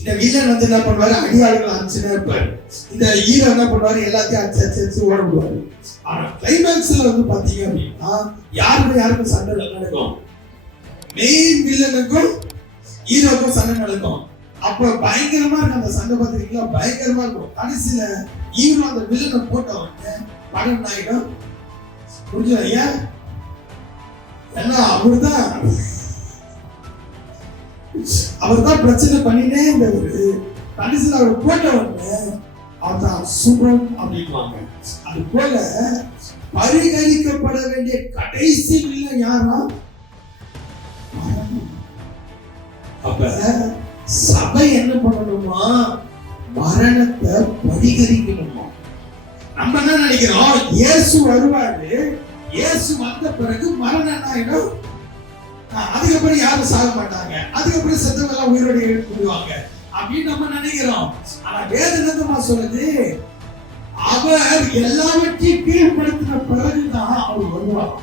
இந்த வில்லன் வந்து என்ன பண்ணுவாரு, அடியாளுகள் அடிச்சுட்டே இருப்பாரு. இந்த ஹீரோ என்ன பண்ணுவாரு, எல்லாத்தையும் அடிச்சு ஓட விடுவாரு. ஆனா கிளைமேக்ஸ்ல வந்து பாத்தீங்க அப்படின்னா யாருக்கும் சண்டை நடக்கும், மெயின் வில்லனுக்கும் ஹீரோக்கும் சண்டை நடக்கும். அப்ப பயங்கரமா இருக்கும் அந்த சண்டை, பாத்தீங்களா, பயங்கரமா இருக்கும். கடைசியில ஹீரோ அந்த வில்லனை போட்ட உடனே படம் ஆயிடும். புரிஞ்சு ஐயா, எல்லாம் அவர்தான் பிரச்சனை பண்ணினே இருந்தவரு. கடைசியில் அவர் போட்ட உடனே அவர்தான் சுப்ரம் அப்படின்வாங்க. அது போல பரிகரிக்கப்பட வேண்டிய கடைசி வில்லன் யாரா? அப்ப சபை என்ன பண்ணணுமா, மரணத்தை பரிகரிக்கணுமா. நம்ம என்ன நினைக்கிறோம், இயேசு வருவாரு, இயேசு வந்த பிறகு மரணம் என்ன ஆயிடும், அதுக்கப்புறம் யாரும் சாக மாட்டாங்க, அதுக்கப்புறம் செத்தவங்க எல்லாம் உயிரோடு எழுப்பிடுவாங்க அப்படின்னு நம்ம நினைக்கிறோம். ஆனா வேதனை சொல்லுது, அவர் எல்லாவற்றையும் கீழ்படுத்தின பிறகுதான் அவர் வருவார்.